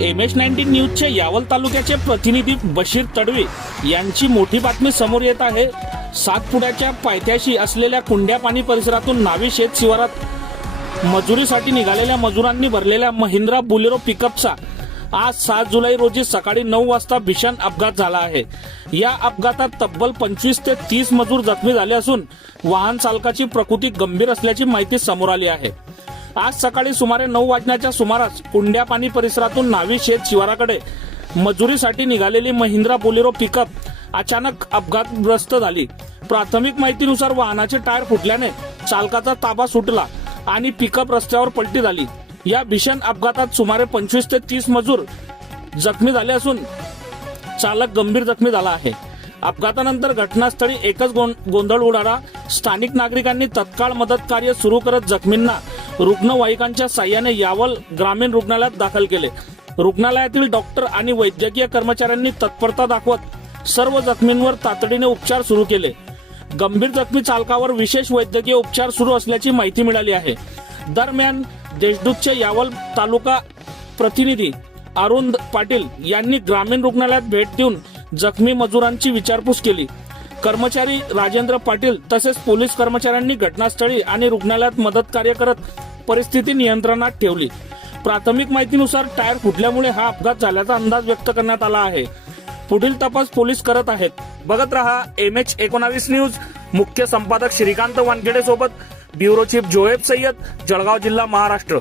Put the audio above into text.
MH19 न्यूजच्या यावल तालुक्याचे प्रतिनिधी बशीर तडवी यांची मोठी बातमी समोर येत आहे। सातपुड्याच्या पायथ्याशी असलेल्या कुंड्यापाणी परिसरातून नावी शेत शिवारात मजुरीसाठी निघालेल्या मजुरांनी भरलेल्या महिंद्रा बुलेरो पिकअपचा आज 7 जुलै रोजी सकाळी 9 वाजता भीषण अपघात झाला आहे। या अपघातात तब्बल 25 ते 30 मजूर जखमी झाले असून वाहन चालकाची प्रकृती गंभीर असल्याची माहिती समोर आली आहे। आज सकाळी सुमारे 9 वाजण्याच्या सुमारास कुंड्यापाणी परिसरातून नावी शेत शिवाराकडे मजुरीसाठी निघालेली महिंद्रा बुलेरो पिकअप अचानक अपघातग्रस्त झाली। प्राथमिक माहितीनुसार वाहनाचे टायर फुटल्याने चालकाचा ताबा सुटला आणि पिकअप रस्त्यावर पलटी झाली। या भीषण अपघातात सुमारे 25 ते 30 मजूर जखमी झाले असून चालक गंभीर जखमी झाला आहे। अपघातानंतर घटनास्थळी एकच गोंधळ उडाला। स्थानिक नागरिकांनी तत्काळ मदत कार्य सुरू करत जखमींना रुग्णवाहिकांच्या साह्याने यावल ग्रामीण रुग्णालयात दाखल केले। रुग्णालयातील डॉक्टर आणि वैद्यकीय कर्मचाऱ्यांनी तत्परता दाखवत सर्व जखमींवर तातडीने उपचार सुरू केले। गंभीर जखमी चालकावर विशेष वैद्यकीय उपचार सुरू असल्याची माहिती मिळाली आहे। दरम्यान देशदूतचे यावल तालुका प्रतिनिधी अरुण पाटील यांनी ग्रामीण रुग्णालयात भेट देऊन जखमी मजुरांची विचारपूस केली। कर्मचारी राजेंद्र पाटील तसेच पोलीस कर्मचाऱ्यांनी घटनास्थळी आणि रुग्णालयात मदत कार्य करत परिस्थिती नियंत्रणात ठेवली। प्राथमिक माहितीनुसार टायर फुटल्यामुळे हा अपघात झाल्याचा अंदाज व्यक्त करण्यात आला आहे। पुढील तपास पोलीस करत आहेत। बघत रहा MH19 न्यूज। मुख्य संपादक श्रीकांत वानखेडे सोबत ब्युरो चीफ जोएब सय्यद, जळगाव जिल्हा, महाराष्ट्र।